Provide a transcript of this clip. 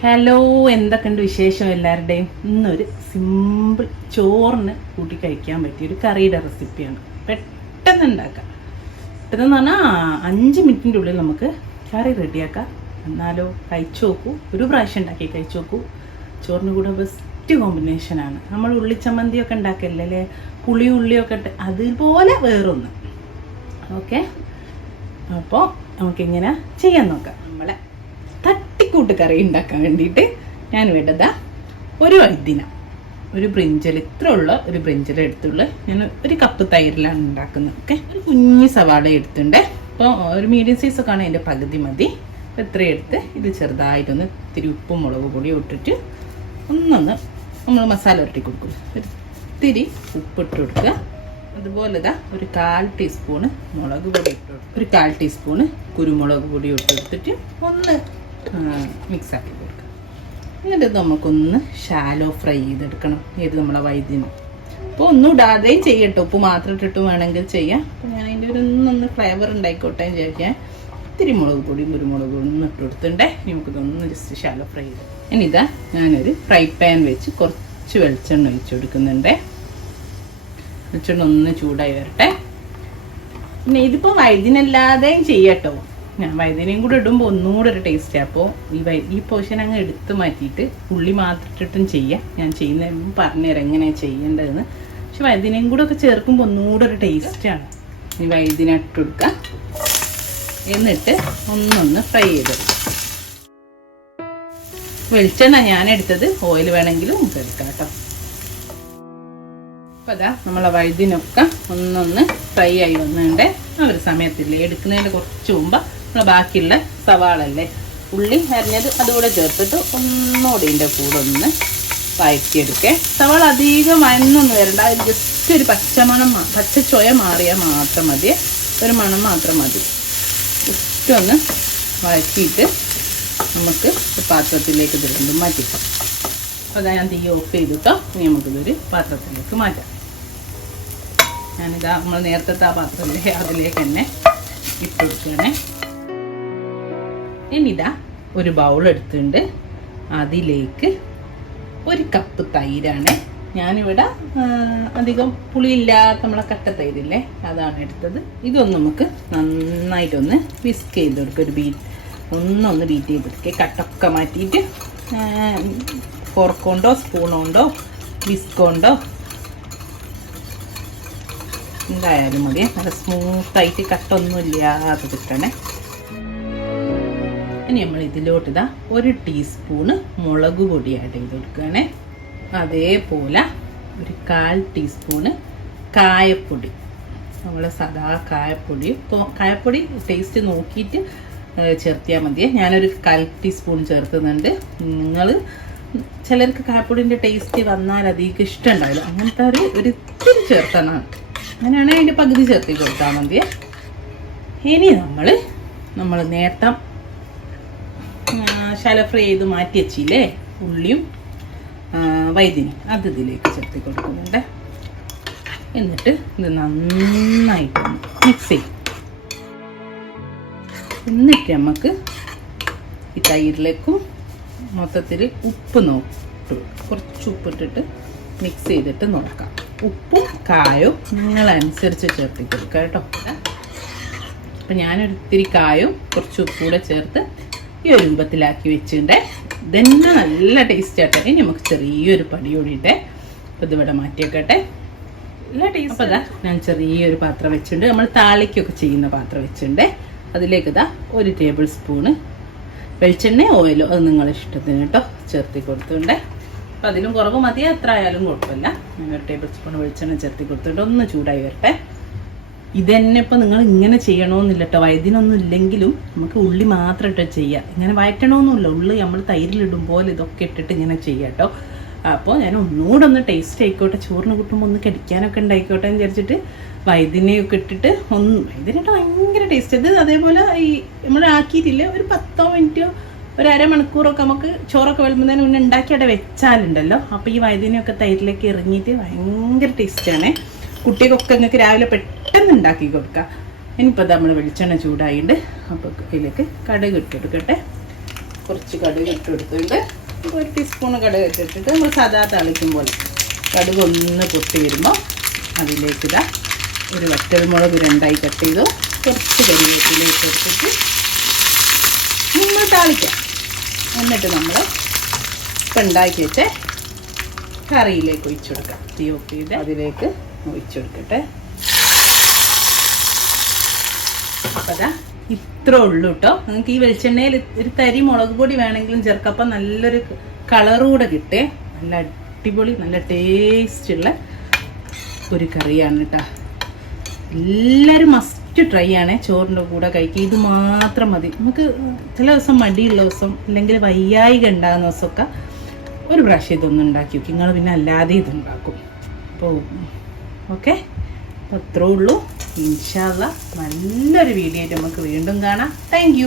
Hello എന്തൊക്കെയുണ്ട് വിശേഷം എല്ലാവരുടെയും? ഇന്നൊരു സിമ്പിൾ ചോറിന് കൂട്ടി കഴിക്കാൻ പറ്റിയ ഒരു കറിയുടെ റെസിപ്പിയാണ് പെട്ടെന്ന് ഉണ്ടാക്കാം. പെട്ടെന്ന് പറഞ്ഞാൽ അഞ്ച് മിനിറ്റിന്റെ ഉള്ളിൽ നമുക്ക് കറി റെഡിയാക്കാം എന്നാലോ കഴിച്ചു നോക്കൂ. ഒരു പ്രാവശ്യം ഉണ്ടാക്കി കഴിച്ചു നോക്കൂ. ചോറിന് കൂടെ ബെസ്റ്റ് കോമ്പിനേഷനാണ് നമ്മൾ ഉള്ളിച്ചമ്മന്തിയൊക്കെ ഉണ്ടാക്കില്ലേ അല്ലേ? പുളി ഉള്ളിയൊക്കെ ഇട്ട് അതുപോലെ വേറൊന്ന്. ഓക്കെ അപ്പോൾ നമുക്കിങ്ങനെ ചെയ്യാൻ നോക്കാം. നമ്മളെ തട്ടിക്കൂട്ട് കറി ഉണ്ടാക്കാൻ വേണ്ടിയിട്ട് ഞാൻ വേണ്ടതാ ഒരു വൈദ്യന. ഒരു ബ്രിഞ്ചൽ ഇത്ര ഉള്ള ഒരു ബ്രിഞ്ചൽ എടുത്തുള്ള. ഞാൻ ഒരു കപ്പ് തൈരിലാണ് ഉണ്ടാക്കുന്നത്. ഓക്കെ? ഒരു കുഞ്ഞി സവാള എടുത്തുണ്ട് അപ്പോൾ ഒരു മീഡിയം സൈസ് ഒക്കെ ആണ് അതിന്റെ പകുതി മതി. അപ്പോൾ ഇത്രയും എടുത്ത് ഇത് ചെറുതായിട്ടൊന്ന് ഇത്തിരി ഉപ്പും മുളക് പൊടിയും ഇട്ടിട്ട് ഒന്നൊന്ന് നമ്മൾ മസാല ഉരട്ടി കൊടുക്കും. ഒത്തിരി ഉപ്പിട്ട് കൊടുക്കുക. അതുപോലെ ഇതാ ഒരു കാൽ ടീസ്പൂണ് മുളക് പൊടി ഇട്ട്. ഒരു കാൽ ടീസ്പൂണ് കുരുമുളക് പൊടി ഇട്ട് കൊടുത്തിട്ട് ഒന്ന് മിക്സ് ആക്കി കൊടുക്കുക എന്നിട്ട് ഇത് നമുക്കൊന്ന് ഷാലോ ഫ്രൈ ചെയ്തെടുക്കണം. ഏത് നമ്മളെ വൈദ്യം അപ്പോൾ ഒന്നും ഇടാതെയും ചെയ്യട്ടോ ഉപ്പ് മാത്രം ഇട്ടിട്ട് വേണമെങ്കിൽ ചെയ്യാം. അപ്പോൾ ഞാൻ അതിന്റെ ഒരു ഒന്ന് ഫ്ലേവർ ഉണ്ടായിക്കോട്ടെ എന്ന് വിചാരിക്കാൻ ഇത്തിരി മുളക് പൊടിയും കുരുമുളക് ഒന്നും ഇട്ട് കൊടുത്തിട്ടുണ്ടേ നമുക്കിതൊന്ന് ജസ്റ്റ് ഷാലോ ഫ്രൈ ചെയ്ത് ഇനിതാ ഞാനൊരു ഫ്രൈ പാൻ വെച്ച് കുറച്ച് വെളിച്ചെണ്ണ ഒഴിച്ചു കൊടുക്കുന്നുണ്ട്. വെളിച്ചെണ്ണ ഒന്ന് ചൂടായി വരട്ടെ. പിന്നെ ഇതിപ്പോൾ വൈദ്യനല്ലാതെയും ചെയ്യട്ടോ ഞാൻ വൈദ്യനെയും കൂടെ ഇടുമ്പോൾ ഒന്നുകൂടെ ഒരു ടേസ്റ്റ് അപ്പോൾ ഈ വൈ ഈ പോഷൻ അങ്ങ് എടുത്ത് മാറ്റിയിട്ട് ഉള്ളി മാത്രം ഇട്ടിട്ടും ചെയ്യാം. ഞാൻ ചെയ്യുന്ന പറഞ്ഞുതരാം എങ്ങനെയാണ് ചെയ്യേണ്ടതെന്ന്. പക്ഷെ വൈദ്യനെയും കൂടെ ഒക്കെ ചേർക്കുമ്പോൾ ഒന്നുകൂടെ ഒരു ടേസ്റ്റാണ് ഈ വൈദ്യനെ ഇട്ട് കൊടുക്കാം. എന്നിട്ട് ഒന്നൊന്ന് ഫ്രൈ ചെയ്തെടുക്കാം വെളിച്ചെണ്ണ ഞാൻ എടുത്തത് ഓയിൽ വേണമെങ്കിലും എടുക്കാം കേട്ടോ. അപ്പോൾ അതാ നമ്മളെ വഴുതിനൊക്കെ ഒന്നൊന്ന് ഫ്രൈ ആയി വന്നിട്ടുണ്ട്. ആ ഒരു സമയത്തില്ലേ എടുക്കുന്നതിന് കുറച്ച് മുമ്പ് നമ്മൾ ബാക്കിയുള്ള സവാളല്ലേ? ഉള്ളി അരിഞ്ഞത് അതുകൂടെ ചേർത്തിട്ട് ഒന്നുകൂടി ഇതിന്റെ കൂടെ ഒന്ന് വഴറ്റിയെടുക്കേ. സവാള അധികം വയന്നൊന്നും വരണ്ട. അതിൽ ജസ്റ്റ് ഒരു പച്ചമണം പച്ച ചൊയ മാറിയാൽ മാത്രം മതി. ഒരു മണം മാത്രം മതി. ജസ്റ്റ് ഒന്ന് വഴറ്റിയിട്ട് നമുക്ക് പാത്രത്തിലേക്ക് ഇത് രണ്ടും മാറ്റിക്കാം. അപ്പോൾ അതാ ഞാൻ തീ ഓഫ് ചെയ്തിട്ടോ. ഇനി നമുക്കിതൊരു പാത്രത്തിലേക്ക് മാറ്റാം. ഞാനിതാ നമ്മൾ നേരത്തെ ആ പാത്രത്തിലേക്ക് അതിലേക്ക് തന്നെ ഇട്ട് ഇനി ഇതാ ഒരു ബൗൾ എടുത്തിട്ടുണ്ട്. അതിലേക്ക് ഒരു കപ്പ് തൈരാണ്. ഞാനിവിടെ അധികം പുളിയില്ലാത്ത നമ്മളെ കട്ട തൈരില്ലേ അതാണ് എടുത്തത്. ഇതൊന്ന് നമുക്ക് നന്നായിട്ടൊന്ന് വിസ്ക് ചെയ്ത് കൊടുക്കുക ഒരു ബീറ്റ് ഒന്നൊന്ന് ബീറ്റ് ചെയ്തെടുക്കുക കട്ടൊക്കെ മാറ്റിയിട്ട് ഫോർക്കോണ്ടോ സ്പൂണോണ്ടോ വിസ്കോണ്ടോ എന്തായാലും മതി. നല്ല സ്മൂത്തായിട്ട് കട്ടൊന്നും ഇല്ലാതെ കിട്ടണേ ഇനി നമ്മൾ ഇതിലോട്ട് ഇതാ ഒരു ടീസ്പൂണ് മുളക് പൊടി ആഡ് ചെയ്ത് കൊടുക്കുകയാണേ. അതേപോലെ ഒരു കാൽ ടീസ്പൂണ് കായപ്പൊടി. നമ്മൾ സദാ കായപ്പൊടി കായപ്പൊടി ടേസ്റ്റ് നോക്കിയിട്ട് ചേർത്തിയാൽ മതി ഞാനൊരു കാൽ ടീസ്പൂൺ ചേർക്കുന്നുണ്ട് നിങ്ങൾ ചിലർക്ക് കായപ്പൊടിന്റെ ടേസ്റ്റ് വന്നാൽ അധികം ഇഷ്ടമുണ്ടാവില്ല. അങ്ങനത്തെ ഒരു ഒരു ഇത്തിരി ചേർത്തണം അങ്ങനെയാണെങ്കിൽ അതിന്റെ പകുതി ചേർത്തി കൊടുത്താൽ മതിയേ. ഇനി നമ്മൾ നമ്മൾ നേരത്തെ ശല ഫ്രൈ ചെയ്ത് മാറ്റി വെച്ചില്ലേ? ഉള്ളിയും വൈദ്യുതി. അത് ഇതിലേക്ക് ചേർത്തി കൊടുക്കുന്നുണ്ട്. എന്നിട്ട് ഇത് നന്നായിട്ട് മിക്സ് ചെയ്യും. എന്നിട്ട് നമുക്ക് ഈ തൈരിലേക്കും മൊത്തത്തിൽ ഉപ്പ് നോക്കും കുറച്ച് ഉപ്പിട്ടിട്ട് മിക്സ് ചെയ്തിട്ട് നോക്കാം. ഉപ്പും കായും നിങ്ങളനുസരിച്ച് ചേർത്തി കൊടുക്കുക കേട്ടോ. അപ്പം ഞാനൊരിത്തിരി കായും കുറച്ച് ഉപ്പ് കൂടെ ചേർത്ത് ഈ ഒരു രൂപത്തിലാക്കി വെച്ചിട്ടുണ്ട്. ഇതന്നെ നല്ല ടേസ്റ്റ് ആട്ടെ. ഇനി നമുക്ക് ചെറിയൊരു പടി കൂടിയിട്ട് അപ്പോൾ ഇതിവിടെ മാറ്റിയേക്കട്ടെ നല്ല ടേസ്റ്റ് അപ്പോൾ ഇതാ ഞാൻ ചെറിയൊരു പാത്രം വെച്ചിട്ടുണ്ട്. നമ്മൾ താളിക്കൊക്കെ ചെയ്യുന്ന പാത്രം വെച്ചിട്ടുണ്ട്. അതിലേക്ക് ഇതാ ഒരു ടേബിൾ സ്പൂണ് വെളിച്ചെണ്ണ ഓയിലോ അത് നിങ്ങളുടെ ഇഷ്ടത്തിന് കേട്ടോ ചേർത്തി കൊടുത്തുണ്ട് അപ്പോൾ അതിലും കുറവ് മതി. എത്ര ആയാലും കുഴപ്പമില്ല. ഞാൻ ഒരു ടേബിൾ സ്പൂൺ വെളിച്ചെണ്ണ ചേർത്തി കൊടുത്തിട്ടുണ്ട്. ഒന്ന് ചൂടായി വരട്ടെ. ഇതന്നെ ഇപ്പം നിങ്ങൾ ഇങ്ങനെ ചെയ്യണമെന്നില്ല കേട്ടോ വയതിനൊന്നും ഇല്ലെങ്കിലും നമുക്ക് ഉള്ളി മാത്രം ഇട്ട് ചെയ്യാം. ഇങ്ങനെ വയറ്റണമെന്നില്ല ഉള്ളി നമ്മൾ തൈരിലിടും പോലെ ഇതൊക്കെ ഇട്ടിട്ട് ഇങ്ങനെ ചെയ്യാം കേട്ടോ അപ്പോൾ ഞാൻ ഒന്നുകൂടെ ഒന്ന് ടേസ്റ്റ് ആയിക്കോട്ടെ. ചോറിന് കൂട്ടുമ്പോൾ ഒന്ന് കടിക്കാനൊക്കെ ഉണ്ടായിക്കോട്ടെ എന്ന് വിചാരിച്ചിട്ട് വൈദ്യനെയൊക്കെ ഇട്ടിട്ട് ഒന്ന് വൈദ്യനായിട്ട് ഭയങ്കര ടേസ്റ്റ് ഇത് അതേപോലെ ഈ നമ്മൾ ആക്കിയിട്ടില്ല? ഒരു പത്തോ മിനിറ്റോ ഒരു അരമണിക്കൂറൊക്കെ നമുക്ക് ചോറൊക്കെ വെളുമ്പുന്നതിന് മുന്നേ ഉണ്ടാക്കി അവിടെ വെച്ചാലുണ്ടല്ലോ. അപ്പോൾ ഈ വൈദ്യനെയൊക്കെ തൈരിലേക്ക് ഇറങ്ങിയിട്ട് ഭയങ്കര ടേസ്റ്റാണ് കുട്ടികൾക്കൊക്കെ നിങ്ങൾക്ക് രാവിലെ പെട്ടെന്ന് ഉണ്ടാക്കി കൊടുക്കാം. ഇനിയിപ്പോൾ നമ്മൾ വെളിച്ചെണ്ണ ചൂടായിട്ട് അപ്പോൾ ഇതിലേക്ക് കടുക് ഇട്ടെടുക്കട്ടെ കുറച്ച് കടുക് ഇട്ട് കൊടുത്തിട്ടുണ്ട്. ഒരു ടീസ്പൂൺ കടുക് ഇട്ടിട്ട് നമ്മൾ സാധാ തളിക്കും പോലെ കടുക് ഒന്ന് പൊട്ടി വരുമ്പോൾ അതിലേക്ക് ഇതാ ഒരു വറ്റൽമുളക് രണ്ടായി കട്ട് ചെയ്തു. കുറച്ച് കരിവേപ്പില ഇട്ട് കൊടുത്തിട്ട് നമ്മൾ താളിക്കാം. എന്നിട്ട് നമ്മൾ ഇപ്പം ഉണ്ടാക്കി വെച്ച കറിയിലേക്ക് ഒഴിച്ചു കൊടുക്കാം. തീ ഓഫ് ചെയ്ത് അതിലേക്ക് ഒഴിച്ചു കൊടുക്കട്ടെ. അപ്പം അതാ ഇത്രേ ഉള്ളൂ കേട്ടോ നിങ്ങൾക്ക് ഈ വെളിച്ചെണ്ണയിൽ ഒരു തരി മുളക് പൊടി വേണമെങ്കിലും ചേർക്കാം. അപ്പം നല്ലൊരു കളറൂടെ കൂടെ കിട്ടേ. നല്ല അടിപൊളി നല്ല ടേസ്റ്റ് ഉള്ള ഒരു കറിയാണ് കേട്ടോ എല്ലാവരും മസ്റ്റ് ട്രൈ ആണ്. ചോറിന്റെ കൂടെ കഴിക്കുക ഇത് മാത്രം മതി. നമുക്ക് ചില ദിവസം മടിയുള്ള ദിവസം അല്ലെങ്കിൽ വയ്യായിക ഉണ്ടാകുന്ന ദിവസമൊക്കെ ഒരു പ്രാവശ്യം ഇതൊന്നും ഉണ്ടാക്കി നിങ്ങൾ പിന്നെ അല്ലാതെ ഇതുണ്ടാക്കും അപ്പോൾ ഓക്കെ? അത്രേ ഉള്ളൂ. ഇൻഷാല്ല നല്ലൊരു വീഡിയോ ആയിട്ട് നമുക്ക് വീണ്ടും കാണാം. താങ്ക്